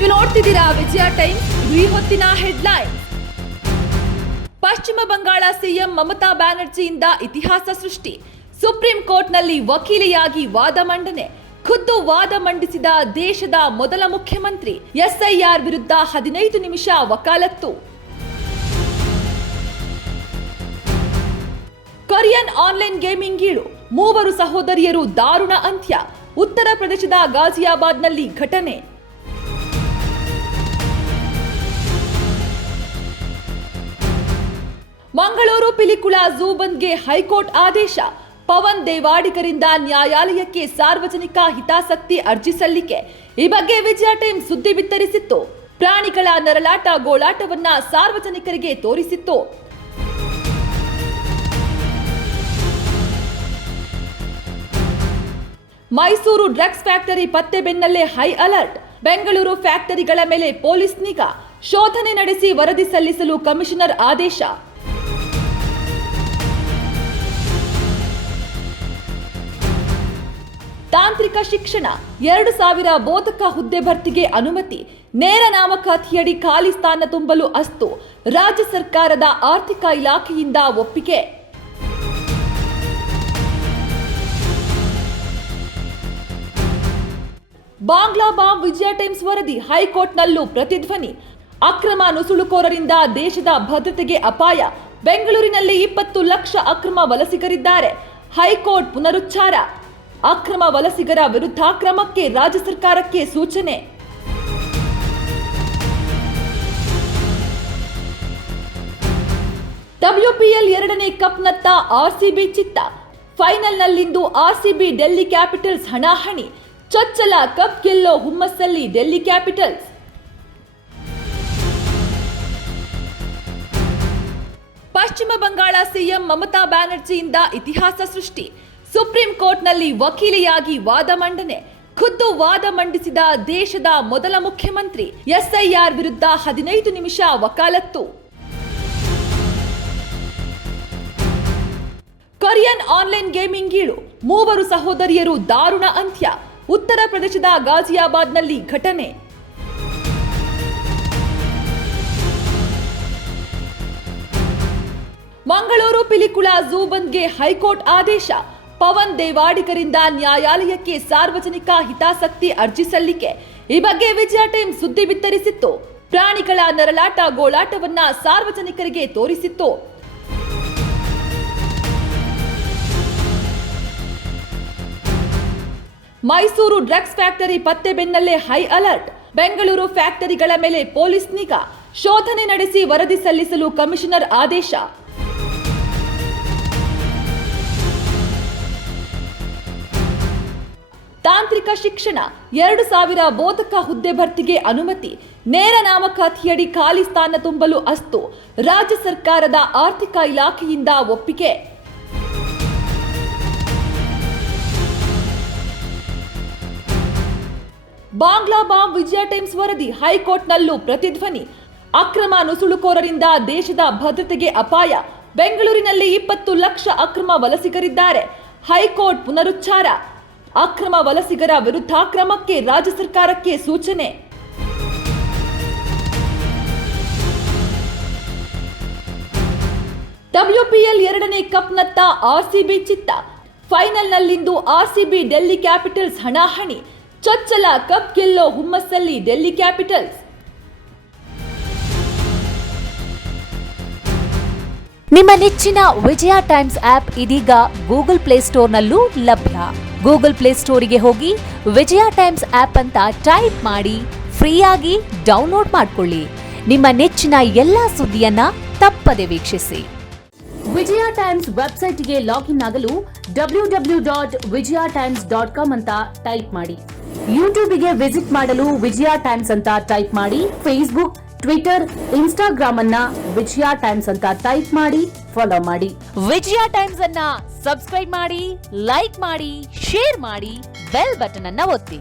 ನೀವು ನೋಡ್ತಿದ್ದೀರಾ ವಿಜಯ ಟೈಮ್. ಈ ಹೊತ್ತಿನ ಹೆಡ್ಲೈನ್. ಪಶ್ಚಿಮ ಬಂಗಾಳ ಸಿಎಂ ಮಮತಾ ಬ್ಯಾನರ್ಜಿಯಿಂದ ಇತಿಹಾಸ ಸೃಷ್ಟಿ. ಸುಪ್ರೀಂ ಕೋರ್ಟ್ನಲ್ಲಿ ವಕೀಲೆಯಾಗಿ ವಾದ ಮಂಡನೆ. ಖುದ್ದು ವಾದ ಮಂಡಿಸಿದ ದೇಶದ ಮೊದಲ ಮುಖ್ಯಮಂತ್ರಿ. ಎಸ್ಐಆರ್ ವಿರುದ್ಧ 15 ನಿಮಿಷ ವಕಾಲತ್ತು. Korean online gaming ಗೀಳು. 3 ಸಹೋದರಿಯರು ದಾರುಣ ಅಂತ್ಯ. ಉತ್ತರ ಪ್ರದೇಶದ ಗಾಜಿಯಾಬಾದ್ನಲ್ಲಿ ಘಟನೆ. ಮಂಗಳೂರು ಪಿಲಿಕುಳ ಝೂ ಬಂದ್ಗೆ ಹೈಕೋರ್ಟ್ ಆದೇಶ. ಪವನ್ ದೇವಾಡಿಗರಿಂದ ನ್ಯಾಯಾಲಯಕ್ಕೆ ಸಾರ್ವಜನಿಕ ಹಿತಾಸಕ್ತಿ ಅರ್ಜಿ ಸಲ್ಲಿಕೆ. ಈ ಬಗ್ಗೆ ವಿಜಯ ಟೈಮ್ ಸುದ್ದಿ ಬಿತ್ತರಿಸಿತ್ತು. ಪ್ರಾಣಿಗಳ ನರಳಾಟ ಗೋಳಾಟವನ್ನ ಸಾರ್ವಜನಿಕರಿಗೆ ತೋರಿಸಿತ್ತು. ಮೈಸೂರು ಡ್ರಗ್ಸ್ ಫ್ಯಾಕ್ಟರಿ ಪತ್ತೆ ಬೆನ್ನಲ್ಲೇ ಹೈ ಅಲರ್ಟ್. ಬೆಂಗಳೂರು ಫ್ಯಾಕ್ಟರಿಗಳ ಮೇಲೆ ಪೊಲೀಸ್ ನಿಗಾ. ಶೋಧನೆ ನಡೆಸಿ ವರದಿ ಸಲ್ಲಿಸಲು ಕಮಿಷನರ್ ಆದೇಶ. ತಾಂತ್ರಿಕ ಶಿಕ್ಷಣ 2000 ಬೋಧಕ ಹುದ್ದೆ ಭರ್ತಿಗೆ ಅನುಮತಿ. ನೇರ ನೇಮಕಾತಿಯಡಿ ಖಾಲಿ ಸ್ಥಾನ ತುಂಬಲು ಅಸ್ತು. ರಾಜ್ಯ ಸರ್ಕಾರದ ಆರ್ಥಿಕ ಇಲಾಖೆಯಿಂದ ಒಪ್ಪಿಗೆ. ಬಾಂಗ್ಲಾ ಬಾಂಬ್ ವಿಜಯ ಟೈಮ್ಸ್ ವರದಿ. ಹೈಕೋರ್ಟ್ನಲ್ಲೂ ಪ್ರತಿಧ್ವನಿ. ಅಕ್ರಮ ನುಸುಳುಕೋರರಿಂದ ದೇಶದ ಭದ್ರತೆಗೆ ಅಪಾಯ. ಬೆಂಗಳೂರಿನಲ್ಲಿ 20 ಲಕ್ಷ ಅಕ್ರಮ ವಲಸಿಗರಿದ್ದಾರೆ. ಹೈಕೋರ್ಟ್ ಪುನರುಚ್ಚಾರ. ಅಕ್ರಮ ವಲಸಿಗರ ವಿರುದ್ಧ ಕ್ರಮಕ್ಕೆ ರಾಜ್ಯ ಸರ್ಕಾರಕ್ಕೆ ಸೂಚನೆ. WPL 2ನೇ ಕಪ್ನತ್ತ ಆರ್ಸಿಬಿ ಚಿತ್ತ. ಫೈನಲ್ನಲ್ಲಿಂದು ಆರ್ಸಿಬಿ ಡೆಲ್ಲಿ ಕ್ಯಾಪಿಟಲ್ಸ್ ಹಣಾಹಣಿ. ಚೊಚ್ಚಲ ಕಪ್ ಗೆಲ್ಲೋ ಹುಮ್ಮಸ್ಸಲ್ಲಿ ಡೆಲ್ಲಿ ಕ್ಯಾಪಿಟಲ್ಸ್. ಪಶ್ಚಿಮ ಬಂಗಾಳ ಸಿಎಂ ಮಮತಾ ಬ್ಯಾನರ್ಜಿಯಿಂದ ಇತಿಹಾಸ ಸೃಷ್ಟಿ. ಸುಪ್ರೀಂ ಕೋರ್ಟ್ನಲ್ಲಿ ವಕೀಲೆಯಾಗಿ ವಾದ ಮಂಡನೆ. ಖುದ್ದು ವಾದ ಮಂಡಿಸಿದ ದೇಶದ ಮೊದಲ ಮುಖ್ಯಮಂತ್ರಿ. ಎಸ್ಐಆರ್ ವಿರುದ್ಧ 15 ನಿಮಿಷ ವಕಾಲತ್ತು. Korean online gaming ಗೀಳು. 3 ಸಹೋದರಿಯರು ದಾರುಣ ಅಂತ್ಯ. ಉತ್ತರ ಪ್ರದೇಶದ ಗಾಜಿಯಾಬಾದ್ನಲ್ಲಿ ಘಟನೆ. ಮಂಗಳೂರು ಪಿಲಿಕುಳ ಝೂ ಬಂದ್ಗೆ ಹೈಕೋರ್ಟ್ ಆದೇಶ. ಪವನ್ ದೇವಾಡಿಗರಿಂದ ನ್ಯಾಯಾಲಯಕ್ಕೆ ಸಾರ್ವಜನಿಕ ಹಿತಾಸಕ್ತಿ ಅರ್ಜಿ ಸಲ್ಲಿಕೆ. ಈ ಬಗ್ಗೆ ವಿಜಯ ಟೈಮ್ ಸುದ್ದಿ ಬಿತ್ತರಿಸಿತ್ತು. ಪ್ರಾಣಿಗಳ ನರಳಾಟ ಗೋಳಾಟವನ್ನ ಸಾರ್ವಜನಿಕರಿಗೆ ತೋರಿಸಿತ್ತು. ಮೈಸೂರು ಡ್ರಗ್ಸ್ ಫ್ಯಾಕ್ಟರಿ ಪತ್ತೆ ಬೆನ್ನಲ್ಲೇ ಹೈ ಅಲರ್ಟ್. ಬೆಂಗಳೂರು ಫ್ಯಾಕ್ಟರಿಗಳ ಮೇಲೆ ಪೊಲೀಸ್ ನಿಗಾ. ಶೋಧನೆ ನಡೆಸಿ ವರದಿ ಸಲ್ಲಿಸಲು ಕಮಿಷನರ್ ಆದೇಶ. ತಾಂತ್ರಿಕ ಶಿಕ್ಷಣ 2000 ಬೋಧಕ ಹುದ್ದೆ ಭರ್ತಿಗೆ ಅನುಮತಿ. ನೇರ ನೇಮಕಾತಿಯಡಿ ಖಾಲಿ ಸ್ಥಾನ ತುಂಬಲು ಅಸ್ತು. ರಾಜ್ಯ ಸರ್ಕಾರದ ಆರ್ಥಿಕ ಇಲಾಖೆಯಿಂದ ಒಪ್ಪಿಗೆ. ಬಾಂಗ್ಲಾ ಬಾಂಬ್ ವಿಜಯ ಟೈಮ್ಸ್ ವರದಿ. ಹೈಕೋರ್ಟ್ನಲ್ಲೂ ಪ್ರತಿಧ್ವನಿ. ಅಕ್ರಮ ನುಸುಳುಕೋರರಿಂದ ದೇಶದ ಭದ್ರತೆಗೆ ಅಪಾಯ. ಬೆಂಗಳೂರಿನಲ್ಲಿ 20 ಲಕ್ಷ ಅಕ್ರಮ ವಲಸಿಗರಿದ್ದಾರೆ. ಹೈಕೋರ್ಟ್ ಪುನರುಚ್ಚಾರ. ಅಕ್ರಮ ವಲಸಿಗರ ವಿರುದ್ಧ ಕ್ರಮಕ್ಕೆ ರಾಜ್ಯ ಸರ್ಕಾರಕ್ಕೆ ಸೂಚನೆ. WPL 2ನೇ ಕಪ್ನತ್ತ ಆರ್ಸಿಬಿ ಚಿತ್ತ. ಫೈನಲ್ನಲ್ಲಿಂದು ಆರ್ಸಿಬಿ ಡೆಲ್ಲಿ ಕ್ಯಾಪಿಟಲ್ಸ್ ಹಣಾಹಣಿ. ಚೊಚ್ಚಲ ಕಪ್ ಗೆಲ್ಲೋ ಹುಮ್ಮಸ್ಸಲ್ಲಿ ಡೆಲ್ಲಿ ಕ್ಯಾಪಿಟಲ್ಸ್. ನಿಮ್ಮ ನೆಚ್ಚಿನ ವಿಜಯ ಟೈಮ್ಸ್ ಆಪ್ ಇದೀಗ ಗೂಗಲ್ ಪ್ಲೇಸ್ಟೋರ್ನಲ್ಲೂ ಲಭ್ಯ. ಗೂಗಲ್ ಪ್ಲೇಸ್ಟೋರಿಗೆ ಹೋಗಿ ವಿಜಯ ಟೈಮ್ಸ್ ಆಪ್ ಅಂತ ಟೈಪ್ ಮಾಡಿ ಫ್ರೀಯಾಗಿ ಡೌನ್ಲೋಡ್ ಮಾಡಿಕೊಳ್ಳಿ. ನಿಮ್ಮ ನೆಚ್ಚಿನ ಎಲ್ಲಾ ಸುದ್ದಿಯನ್ನ ತಪ್ಪದೆ ವೀಕ್ಷಿಸಿ. ವಿಜಯ ಟೈಮ್ಸ್ ವೆಬ್ಸೈಟ್ಗೆ ಲಾಗಿನ್ ಆಗಲು www.vijayatimes.com ಅಂತ ಟೈಪ್ ಮಾಡಿ. ಯೂಟ್ಯೂಬ್ಗೆ ವಿಸಿಟ್ ಮಾಡಲು ವಿಜಯ ಟೈಮ್ಸ್ ಅಂತ ಟೈಪ್ ಮಾಡಿ. ಫೇಸ್ಬುಕ್, ಟ್ವಿಟರ್, ಇನ್ಸ್ಟಾಗ್ರಾಮ್ ಅನ್ನ ವಿಜಯ ಟೈಮ್ಸ್ ಅಂತ ಟೈಪ್ ಮಾಡಿ ಫಾಲೋ ಮಾಡಿ. ವಿಜಯ ಟೈಮ್ಸ್ ಅನ್ನ ಸಬ್ಸ್ಕ್ರೈಬ್ ಮಾಡಿ, ಲೈಕ್ ಮಾಡಿ, ಶೇರ್ ಮಾಡಿ, ಬೆಲ್ ಬಟನ್ ಅನ್ನ ಒತ್ತಿ.